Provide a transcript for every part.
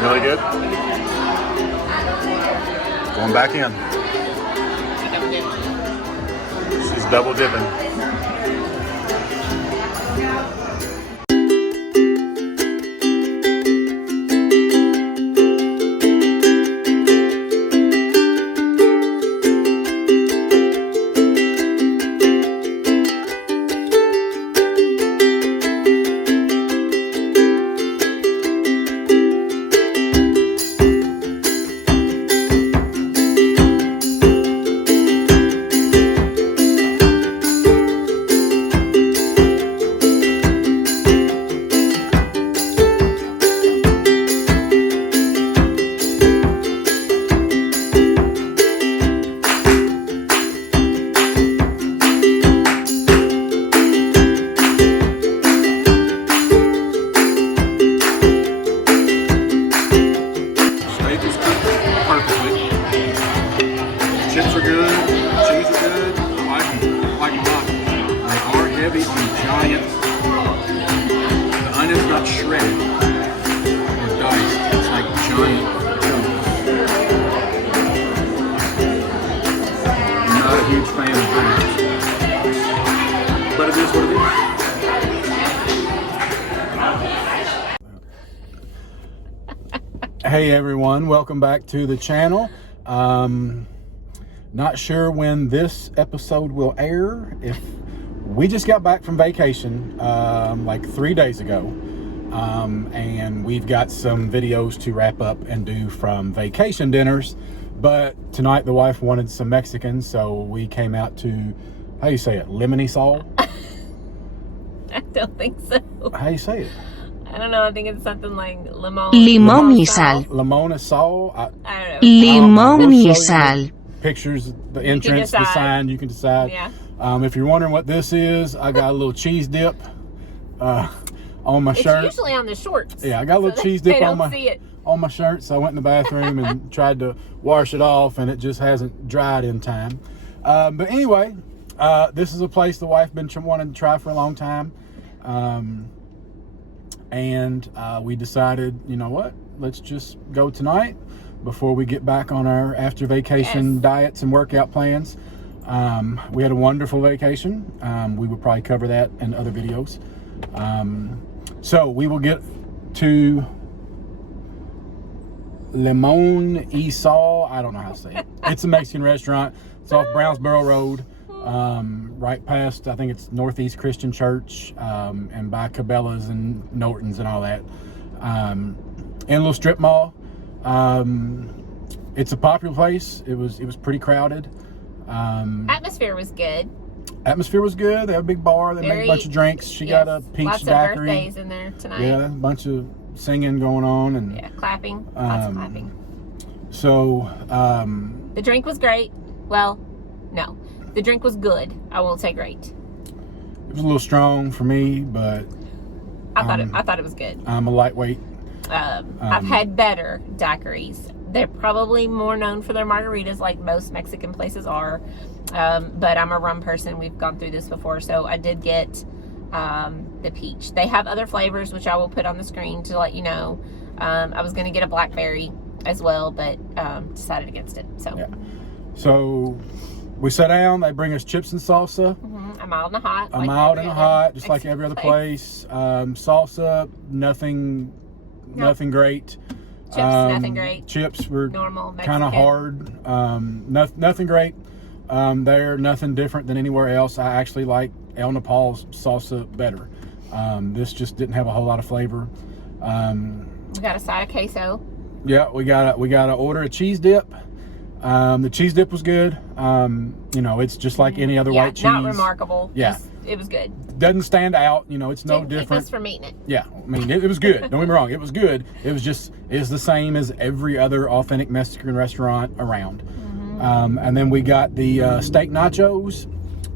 Really good. Going back in. She's double dipping. Chips are good, cheese are good. I like them a lot. They are heavy on giant. The onion's not shredded or diced. It's like giant chunks. I'm not a huge fan of that, but it is what it is. Hey everyone, welcome back to the channel. Not sure when this episode will air. If we just got back from vacation like 3 days ago, and we've got some videos to wrap up and do from vacation dinners, but tonight the wife wanted some Mexican, so we came out to, how you say it, Limon Y Sal? I don't think so. How you say it? I don't know. I think it's something like Limon Y Sal. Limon Y Sal. I don't know. Limon Y Sal. Pictures, the entrance, the sign, you can decide. Yeah. If you're wondering what this is, I got a little cheese dip on my shirt. It's usually on the shorts. Yeah, I got a little cheese dip on my shirt, so I went in the bathroom and tried to wash it off, and it just hasn't dried in time. But anyway, this is a place the wife been wanting to try for a long time, and we decided, you know what, let's just go tonight before we get back on our after vacation diets and workout plans. We had a wonderful vacation. We will probably cover that in other videos. So we will get to Limon Y Sal. I don't know how to say it. It's a Mexican restaurant. It's off Brownsboro Road, right past, I think it's Northeast Christian Church, and by Cabela's and Norton's and all that. In a little strip mall. It's a popular place. It was pretty crowded. Atmosphere was good. Atmosphere was good. They have a big bar. They make a bunch of drinks. She got a peach lots daiquiri. Of birthdays in there tonight. Yeah, a bunch of singing going on and clapping. Lots of clapping. So the drink was great. Well, no, the drink was good. I won't say great. It was a little strong for me, but I thought it was good. I'm a lightweight. I've had better daiquiris. They're probably more known for their margaritas, like most Mexican places are. But I'm a rum person. We've gone through this before, so I did get the peach. They have other flavors, which I will put on the screen to let you know. I was going to get a blackberry as well, but decided against it. So, so we sat down. They bring us chips and salsa. A mild and a hot. A mild and a hot, just like every other place. Salsa, nothing great. Chips, nothing great. Chips were normal, kind of hard. Nothing great. They're nothing different than anywhere else. I actually like El Nepal's salsa better. This just didn't have a whole lot of flavor. We got a side of queso. Yeah, we got to order a cheese dip. The cheese dip was good. You know, it's just like any other white cheese. Not remarkable. Yeah. It was good. Doesn't stand out. You know, it's no different. Keep us from eating it. Yeah, I mean, it was good. Don't get me wrong. It was good. It was the same as every other authentic Mexican restaurant around. And then we got the steak nachos,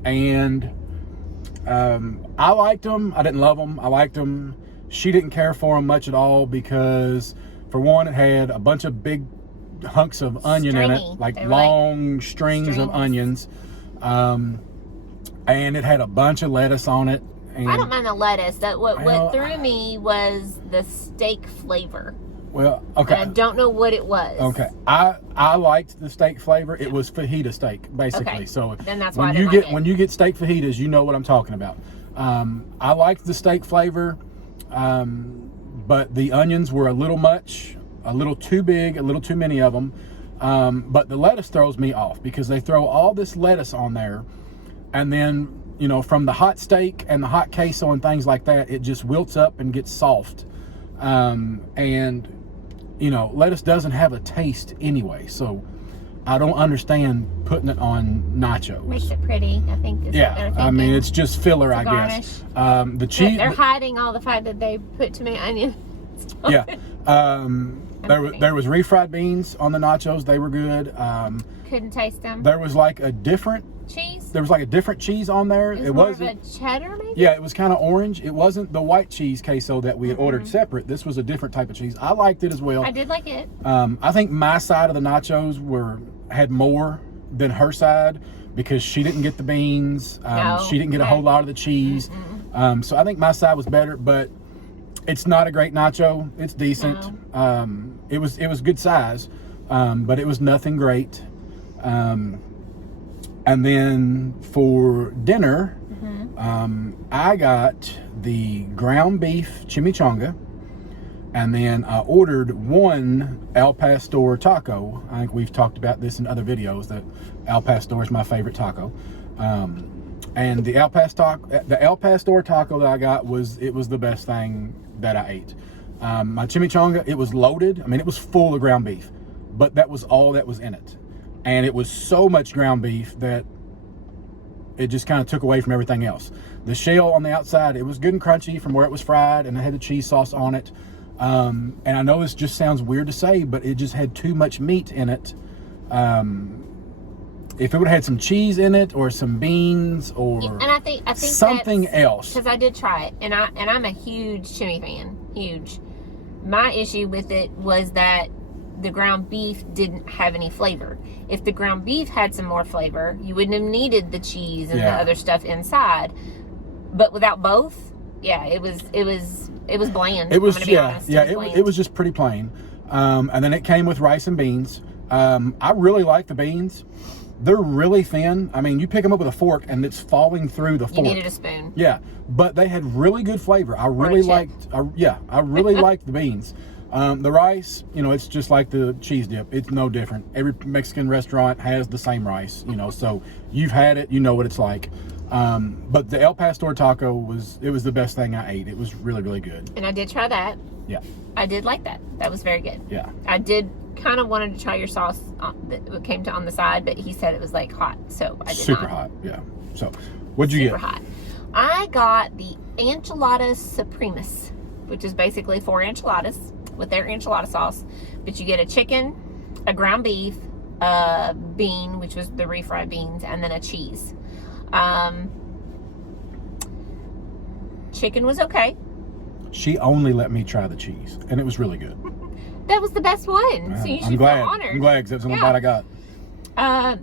and I liked them. I didn't love them. I liked them. She didn't care for them much at all because, for one, it had a bunch of big hunks of onion in it, like long strings of onions. And it had a bunch of lettuce on it. And I don't mind the lettuce. What threw me was the steak flavor. Well, okay. And I don't know what it was. Okay, I liked the steak flavor. It was fajita steak, basically. Okay. So Then that's why I when didn't you get like it. when you get steak fajitas, you know what I'm talking about. I liked the steak flavor, but the onions were a little much, a little too big, a little too many of them. But the lettuce throws me off because they throw all this lettuce on there, and then from the hot steak and the hot queso and things like that, it just wilts up and gets soft. And lettuce doesn't have a taste anyway, so I don't understand putting it on nachos. Makes it pretty, I think. Yeah, I mean, it's just filler, It's a I guess. The cheese. They're hiding all the fact that they put too many onions. Yeah. There was refried beans on the nachos. They were good. Couldn't taste them. There was like a different Cheese? There was like a different cheese on there. It was more of a cheddar, maybe? Yeah, it was kind of orange. It wasn't the white cheese queso that we had ordered separate. This was a different type of cheese. I liked it as well. I did like it. I think my side of the nachos had more than her side because she didn't get the beans. No. She didn't get a whole lot of the cheese. So I think my side was better, but it's not a great nacho. It's decent. No. It was good size, but it was nothing great. And then for dinner, I got the ground beef chimichanga, and then I ordered one al pastor taco. I think we've talked about this in other videos, that al pastor is my favorite taco. And the al pastor taco that I got was the best thing that I ate. My chimichanga, it was loaded. I mean, it was full of ground beef, but that was all that was in it. And it was so much ground beef that it just kind of took away from everything else. The shell on the outside, it was good and crunchy from where it was fried, and it had the cheese sauce on it. And I know this just sounds weird to say, but it just had too much meat in it. If it would have had some cheese in it, or some beans, or And I think something else. Because I did try it, and I'm a huge chimi fan. Huge. My issue with it was that the ground beef didn't have any flavor. If the ground beef had some more flavor, you wouldn't have needed the cheese and the other stuff inside. But without both, it was bland. It was honest, it was just pretty plain. And then it came with rice and beans. I really like the beans. They're really thin. I mean, you pick them up with a fork and it's falling through the fork. You needed a spoon. Yeah, but they had really good flavor. I really liked the beans. The rice, it's just like the cheese dip. It's no different. Every Mexican restaurant has the same rice, so you've had it, you know what it's like. But the El Pastor taco was the best thing I ate. It was really, really good. And I did try that. Yeah. I did like that. That was very good. Yeah. I did kind of wanted to try your sauce that came to on the side, but he said it was like hot, so I did Super not. hot, yeah. So, what'd you get? Super hot. I got the Enchiladas Supremas, which is basically 4 enchiladas with their enchilada sauce, but you get a chicken, a ground beef, a bean, which was the refried beans, and then a cheese. Chicken was okay. She only let me try the cheese, and it was really good. That was the best one, so you should feel honored. I'm glad, because that's the only bite I got.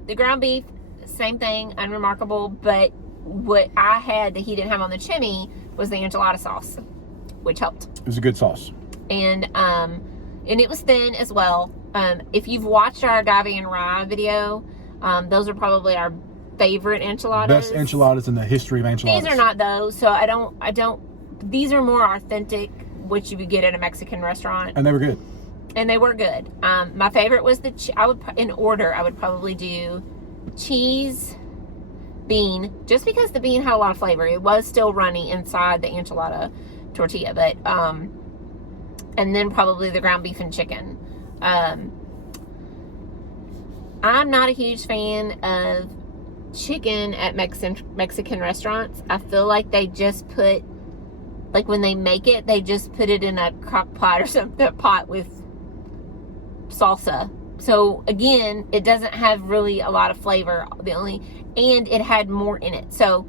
The ground beef, same thing, unremarkable, but what I had that he didn't have on the chimney was the enchilada sauce, which helped. It was a good sauce. And it was thin as well. If you've watched our agave and rye video, those are probably our favorite enchiladas. Best enchiladas in the history of enchiladas. These are not those, so I don't. These are more authentic, which you would get at a Mexican restaurant. And they were good. And they were good. My favorite was in order, I would probably do cheese, bean, just because the bean had a lot of flavor. It was still runny inside the enchilada tortilla, but and then probably the ground beef and chicken. I'm not a huge fan of chicken at Mexican restaurants. I feel like they just put, like when they make it, they just put it in a crock pot or something, a pot with salsa. So again, it doesn't have really a lot of flavor. And it had more in it. So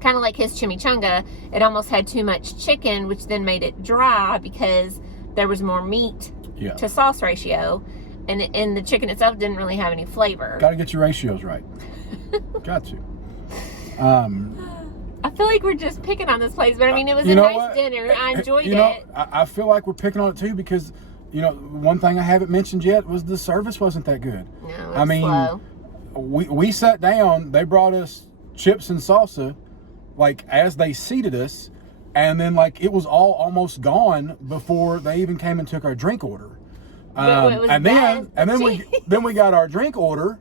kind of like his chimichanga, it almost had too much chicken, which then made it dry because there was more meat to sauce ratio. And the chicken itself didn't really have any flavor. Got to get your ratios right. Got to. I feel like we're just picking on this place, but I mean, it was a nice dinner. I enjoyed it. I feel like we're picking on it too, because one thing I haven't mentioned yet was the service wasn't that good. No, I mean, slow. we sat down. They brought us chips and salsa, like as they seated us, and then like it was all almost gone before they even came and took our drink order. And then we got our drink order,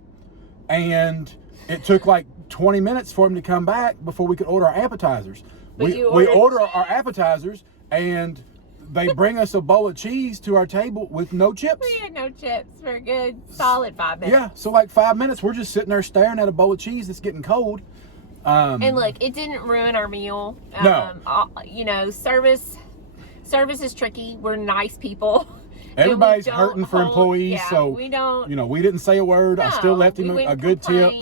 and it took like 20 minutes for them to come back before we could order our appetizers. We order our appetizers, and they bring us a bowl of cheese to our table with no chips. We had no chips for a good solid 5 minutes. Yeah, so like 5 minutes, we're just sitting there staring at a bowl of cheese that's getting cold. And look, it didn't ruin our meal. No. Service is tricky. We're nice people. Everybody's hurting for employees, so we don't. We didn't say a word. I still left him a good tip.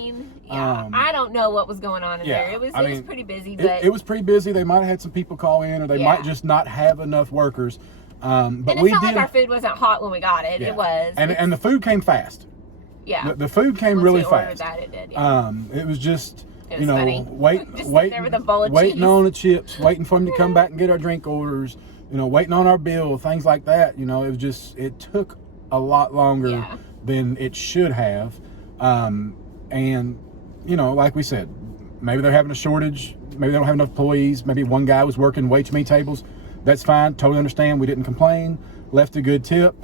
Yeah, I don't know what was going on in there. It was pretty busy, but it was pretty busy. They might have had some people call in, or they might just not have enough workers. But and it's not like our food wasn't hot when we got it. Yeah. It was, and the food came fast. Yeah, the food came really fast. That, it did. Yeah. It was just funny. waiting on the chips, waiting for them to come back and get our drink orders. Waiting on our bill, things like that. It took a lot longer than it should have. And like we said, maybe they're having a shortage. Maybe they don't have enough employees. Maybe one guy was working way too many tables. That's fine. Totally understand. We didn't complain. Left a good tip.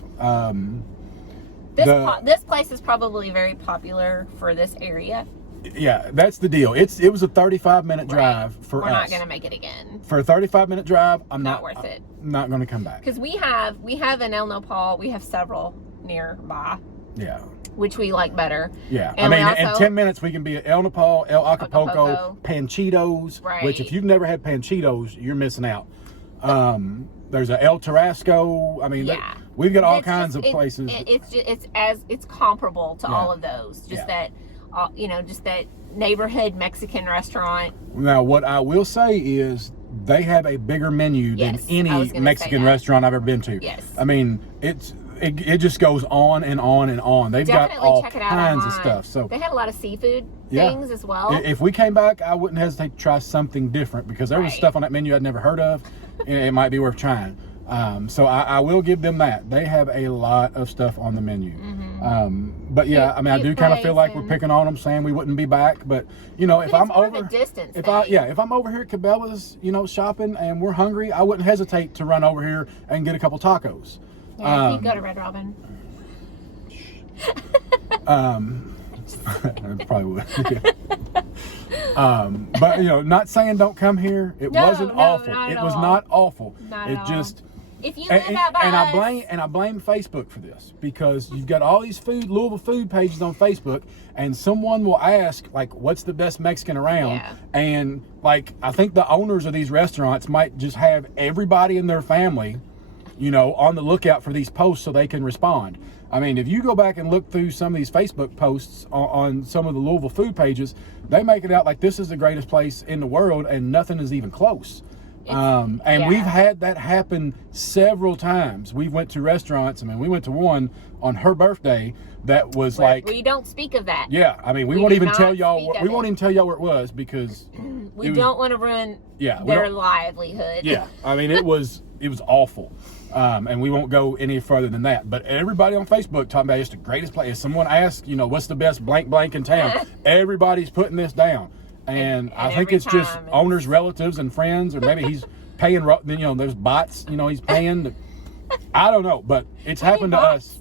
This place is probably very popular for this area. Yeah, that's the deal. It was a 35-minute drive for us. We're not going to make it again. For a 35-minute drive, I'm not worth it. Not going to come back. Because we have in El Nopal, we have several nearby. Yeah. Which we like better. Yeah. And in 10 minutes, we can be at El Nopal, El Acapulco, Panchitos, which if you've never had Panchitos, you're missing out. There's a El Tarasco. We've got all kinds of places. It's comparable to all of those. Just that neighborhood Mexican restaurant. Now, what I will say is they have a bigger menu than any Mexican restaurant I've ever been to. Yes. It just goes on and on and on. They've Definitely got all check it out kinds online. of stuff. So they had a lot of seafood things as well. If we came back, I wouldn't hesitate to try something different, because there was stuff on that menu I'd never heard of, and it might be worth trying. So I will give them that. They have a lot of stuff on the menu. But yeah, I do kind of feel like we're picking on them, saying we wouldn't be back. But if I'm over, if I'm over here at Cabela's, shopping, and we're hungry, I wouldn't hesitate to run over here and get a couple tacos. Yeah, you go to Red Robin. I probably would. But not saying don't come here. It wasn't awful. It was not awful. If you live out by us, I blame Facebook for this, because you've got all these Louisville food pages on Facebook, and someone will ask, like, what's the best Mexican around? Yeah. And like, I think the owners of these restaurants might just have everybody in their family, on the lookout for these posts so they can respond. If you go back and look through some of these Facebook posts on some of the Louisville food pages, they make it out like this is the greatest place in the world, and nothing is even close. We've had that happen several times. We went to restaurants. We went to one on her birthday that was we don't speak of that. Yeah, we won't even tell y'all. We won't even tell y'all where it was, because we don't want to ruin their livelihood. Yeah, it was awful. And we won't go any further than that. But everybody on Facebook talking about it's the greatest place. If someone asks, what's the best blank blank in town, everybody's putting this down. And I think it's just owners, relatives, and friends, or maybe he's paying. There's bots. He's paying. I don't know, but it's happened to us.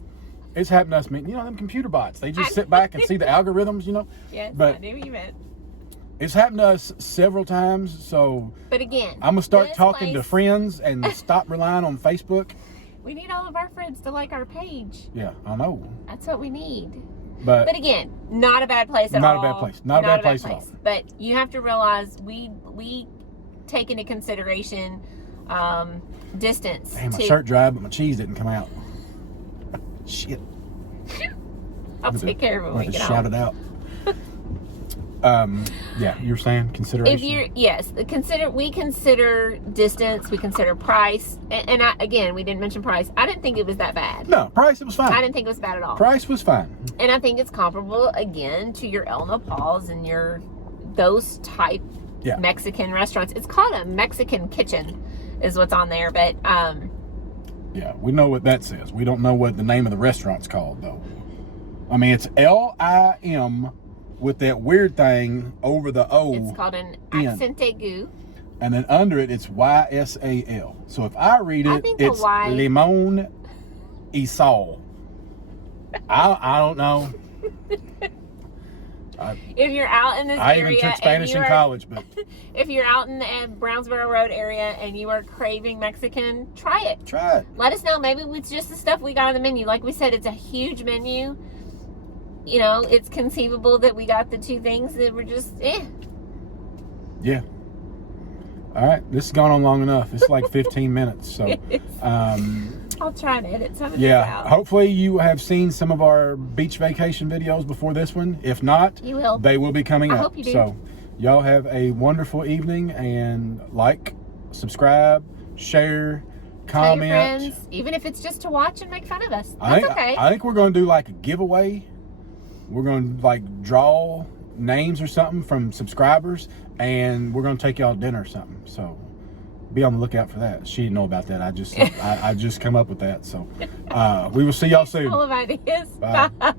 It's happened to us. Them computer bots. They just sit back and see the algorithms. Yes, but I knew what you meant. It's happened to us several times. So, but again, I'm gonna start talking to friends and stop relying on Facebook. We need all of our friends to like our page. Yeah, I know. That's what we need. But again, not a bad place at all. Not a bad place. Not a bad place at all. But you have to realize we take into consideration distance. Damn, my shirt dried, but my cheese didn't come out. Shit. I'll take care of it when we get home. Shout it out. Yeah, you're saying consideration. We consider distance, we consider price, and we didn't mention price. I didn't think it was that bad. No, price, it was fine. I didn't think it was bad at all. Price was fine. And I think it's comparable again to your El Nopals and those type Mexican restaurants. It's called a Mexican kitchen, is what's on there, but Yeah, we know what that says. We don't know what the name of the restaurant's called, though. I mean, it's Lim with that weird thing over the O. It's called an accent aigu. And then under it, it's YSAL. So if I read it, it's Limon Y Sal. I don't know. If you're out in this area, I even took Spanish in college, but if you're out in the Brownsboro Road area and you are craving Mexican, try it. Try it. Let us know. Maybe it's just the stuff we got on the menu. Like we said, it's a huge menu. You know, it's conceivable that we got the two things that were just Yeah. All right, this has gone on long enough. It's like 15 minutes, so I'll try and edit some of this out. Hopefully you have seen some of our beach vacation videos before this one. If not, you will. They will be coming up. I hope you do. So y'all have a wonderful evening, and like, subscribe, share, comment. Tell your friends, even if it's just to watch and make fun of us. That's okay. I think we're going to do like a giveaway. We're going to like draw names or something from subscribers, and we're going to take y'all to dinner or something. So be on the lookout for that. She didn't know about that. I just come up with that. So we will see y'all soon. Full of ideas. Bye. Bye.